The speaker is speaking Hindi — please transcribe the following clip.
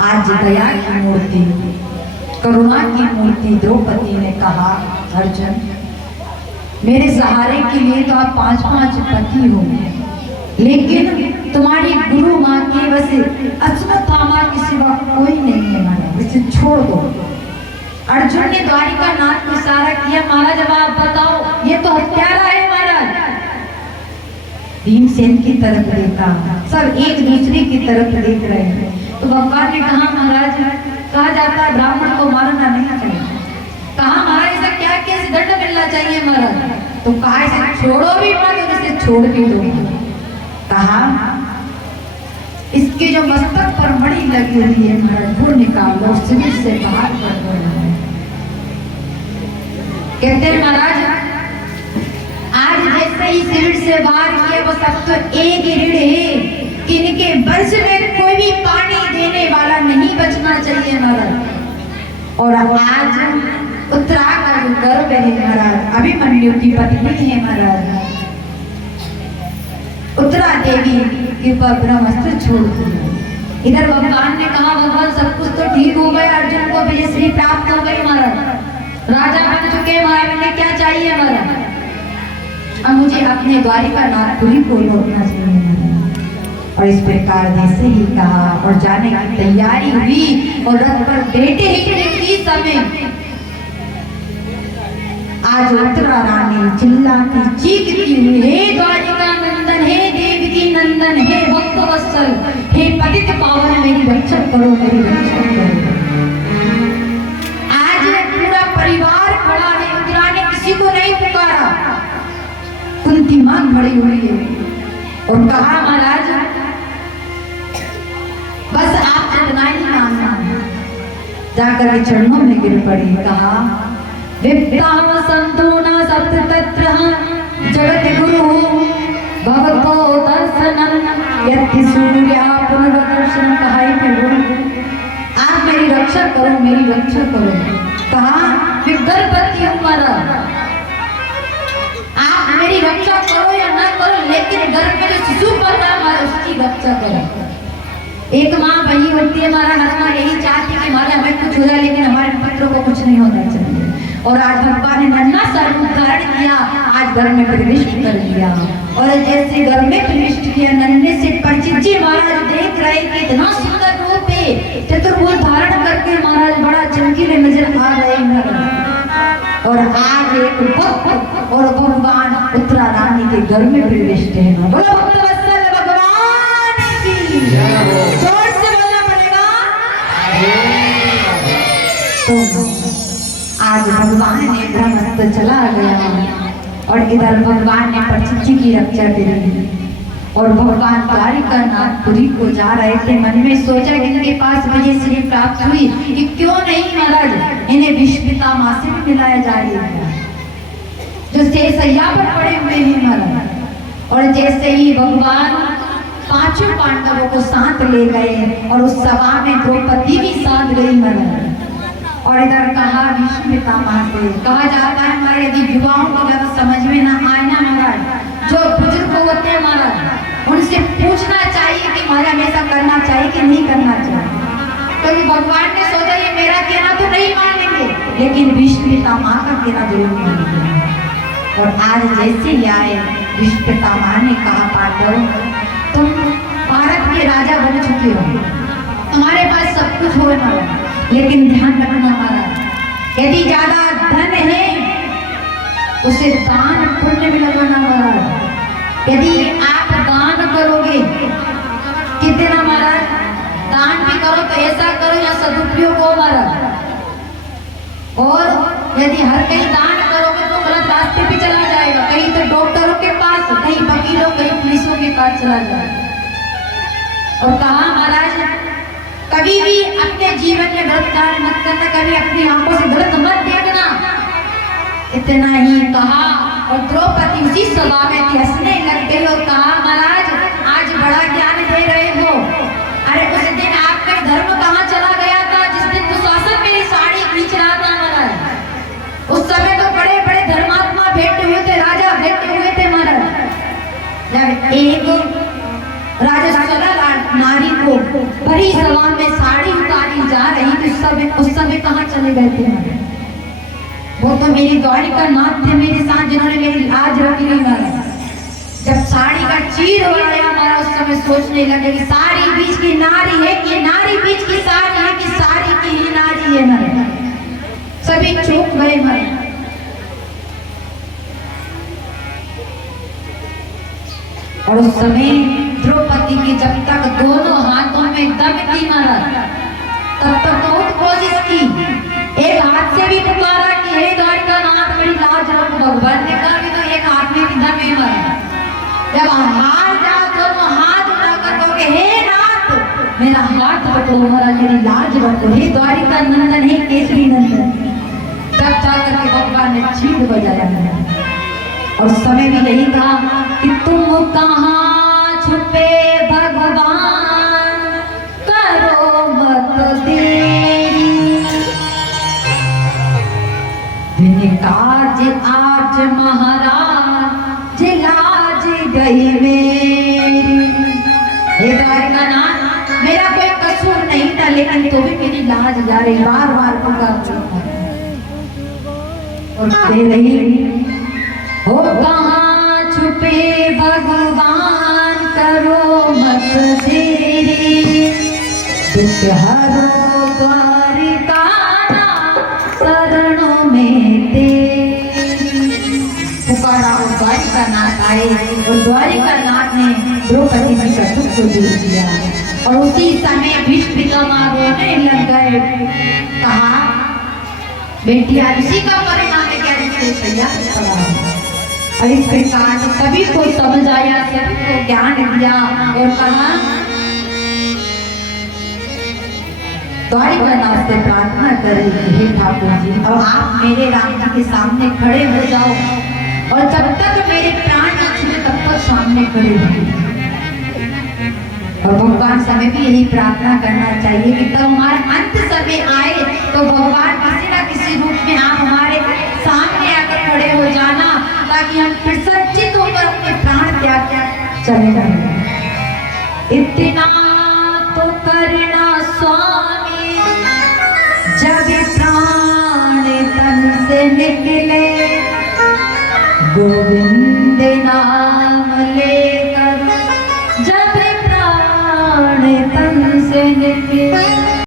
आज दया की मूर्ति, करुणा की मूर्ति द्रौपदी ने कहा, अर्जुन मेरे सहारे के लिए तो आप 5-5 पति हो, लेकिन तुम्हारी गुरु माँ की बस अश्वत्थामा के सिवा कोई नहीं है महाराज, इसे छोड़ दो। अर्जुन ने द्वारिका नाथ को इशारा किया, महाराज अब आप बताओ, ये तो हत्यारा है महाराज। भीमसेन की तरफ देखा, सब एक दूसरे की तरफ देख रहे हैं। तो भगवान ने कहा, महाराज कहा जाता है ब्राह्मण को मारना नहीं चाहिए। कहा महाराज ऐसा क्या कैसे दंड मिलना चाहिए महाराज? तो कहा इसे छोड़ो भी मत और इसे छोड़ भी दो। कहा इसके जो मस्तक पर मणि लगी हुई है महाराज वो निकालो, शिविर से बाहर कर दो। कहते हैं महाराज आज जैसे ही शिविर से बाहर किया, वो सब तो एक ही ऋण है, इनके वंश में कोई भी पानी देने वाला नहीं बचना चाहिए महाराज। और आज उत्तरा का जो गर्भ है महाराज, अभिमन्यु की पत्नी है महाराज, उत्तरा देवी के पर ब्रह्मास्त्र छोड़ दिया। इधर भगवान ने कहा, भगवान सब कुछ तो ठीक हो गया, अर्जुन को विजय प्राप्त हो गई महाराज, राजा बन चुके महाराज, मुझे क्या चाहिए महाराज? अब मुझे अपने द्वारिका नाथपुरी को लौटना चाहिए महाराज। और इस प्रकार जैसे ही कहा और जाने की तैयारी हुई और रथ पर बैठे ही समय आज उत्तरा रानी चिल्लाती चीखती हुई, हे द्वारिका नंदन, हे देवकी नंदन, हे भक्त वत्सल, हे पतित पावन, मेरी रक्षा करो, मेरी रक्षा करो। आज पूरा परिवार खड़ा है, उत्तरा ने किसी को नहीं पुकारा, कुंती मां खड़ी हुई है और कहा, महाराज बस आप इतना ही मांगना। जाकर के चरणों में गिर पड़ी, कहा विप्ताम संतोना सप्त तत्र जगत गुरु भगवतो दर्शनम यति सूर्या पुनर्दर्शनम। कहा आप मेरी रक्षा करो, मेरी रक्षा करो। कहा गर्भवती हूँ महाराज, आप मेरी रक्षा करो या ना करो, लेकिन गर्भ में जो शिशु पैदा है उसकी रक्षा करो। एक माँ वही होती है हमारा, हमारा यही चाहती है कि हमारे हमें कुछ हो जाए लेकिन हमारे पुत्रों को कुछ नहीं होना चाहिए। और आज भगवान ने नन्हा सा रूप धारण किया, आज घर में प्रविष्ट कर दिया। और जैसे घर में प्रविष्ट किया, नन्हे से परिचित जी महाराज देख रहे कि इतना सुंदर रूप है, चतुर्भुज धारण करके महाराज बड़ा चमकीले नजर आ रहे हैं। और आज एक भक्त और भगवान उत्तरा रानी के घर में प्रविष्ट है। बोलो भक्त वत्सल भगवान की, जोर से बोलना पड़ेगा। तो आज भगवान ने ब्रह्मास्त्र चला गया और इधर भगवान ने परिचित जी की रक्षा करी। और भगवान द्वारिका नाथपुरी को जा रहे थे, मन में सोचा कि इनके पास विजय श्री प्राप्त हुई कि क्यों नहीं महाराज इन्हें विश्वपिता मां से भी मिलाया जाए जो शेषैया पर पड़े हुए हैं महाराज। और जैसे ही भगवान 5 पांडवों को साथ ले गए और उस सभा में द्रौपदी भी साथ गई महाराज। और इधर कहा विश्वपिता मां से, कहा जाता है हमारे यदि युवाओं को ज्यादा समझ में ना आए ना महाराज, जो बुजुर्ग होते हैं महाराज उनसे पूछना चाहिए कि महाराज हमेशा करना चाहिए कि नहीं करना चाहिए। तो भगवान ने सोचा ये मेरा कहना तो नहीं मानेंगे, लेकिन विश्वपिता मां का कहना जरूर मानेंगे। और आज जैसे ही आए विश्वपिता मां ने कहा, पांडव तुम भारत के राजा बन चुके हो, तुम्हारे पास सब कुछ हो ना, लेकिन ध्यान रखना महाराज यदि ज्यादा धन है तो उसे दान पुण्य में लगाना महाराज। यदि आप दान करोगे कितना महाराज, दान भी करो तो ऐसा करो या सदुपयोग हो महाराज। और यदि हर कहीं दान करोगे तो गलत रास्ते पे चला जाएगा, कहीं तो डॉक्टरों के पास, कहीं वकीलों, कहीं पुलिसों के पास चला जाएगा। और कहा महाराज कभी भी अपने जीवन में गलत कार्य मत करना, कभी अपनी आंखों से गलत मत देखना। इतना ही कहा और द्रौपदी उसी सभा में थी, हंसने लग गई और कहा, महाराज आज बड़ा ज्ञान दे रहे हो। अरे उस दिन आपका धर्म कहाँ चला गया था जिस दिन दुशासन मेरी साड़ी खींच रहा था महाराज। उस समय तो बड़े बड़े धर्मात्मा बैठे हुए थे, राजा बैठे हुए थे महाराज। जब एक राजा नारी कहाँ चले गए थे महाराज? वो तो मेरी द्वारिका नाथ थे मेरे साथ, जिन्होंने मेरी लाज रखी नहीं महाराज। जब साड़ी का चीर हो गया महाराज, उस समय सोचने लगे कि साड़ी बीच की नारी है कि नारी बीच की साड़ी है कि साड़ी की ही नारी है महाराज। सभी चूक गए महाराज। और उस समय द्रौपदी की जब तक दोनों हाथों में दम थी महाराज, तब तक बहुत कोशिश की, एक हाथ से भी पुकारा कि हे द्वारिका नाथ मेरी लाज रखो। भगवान ने कहा कि तो एक हाथ में दम है महाराज। जब हार जाओ दोनों हाथ उठाकर कहोगे हे नाथ मेरा हाथ पकड़ो महाराज, मेरी लाज रखो, हे द्वारिका नंदन, हे केसरी नंदन, तब जाकर के भगवान ने छींद बजाया महाराज। और समय भी यही कहा कि तुम कहाँ छुपे भगवान, करो मत देरी, बिन काज आज महाराज लाज गई मेरी। हे द्वारिका नाथ मेरा कोई कसूर नहीं था, लेकिन तो भी मेरी लाज जा रही, बार बार पुकार और कह रही हो कहाँ छुपे भगवान, करो मत देरी, दुख हरो द्वारिका शरणों में तेरी। पुकारा और द्वारिका नाथ आए और द्वारिका नाथ ने द्रौपदी जी का दुख को दूर किया। और उसी समय भीष्म पितामह रोने लग गए। कहा बेटिया इसी का परिणाम है क्या रिश्ते तैयार करा। और इस प्रकार सभी को समझ आया, सभी को ज्ञान दिया और कहा द्वारिका नाथ से प्रार्थना करें कि हे ठाकुर जी अब आप मेरे राम जी के सामने खड़े हो जाओ, और जब तक मेरे प्राण न छूटे तब तक सामने खड़े रहो। और भगवान से हमें भी यही प्रार्थना करना चाहिए कि तब हमारा अंत समय आए तो भगवान किसी न किसी रूप में आप हमारे सामने आकर खड़े हो जाना, ताकि हम फिर सच्चित होकर अपने प्राण त्याग चले जाए। इतना तो करना स्वामी जब प्राण तन से निकले, गोविंद नाम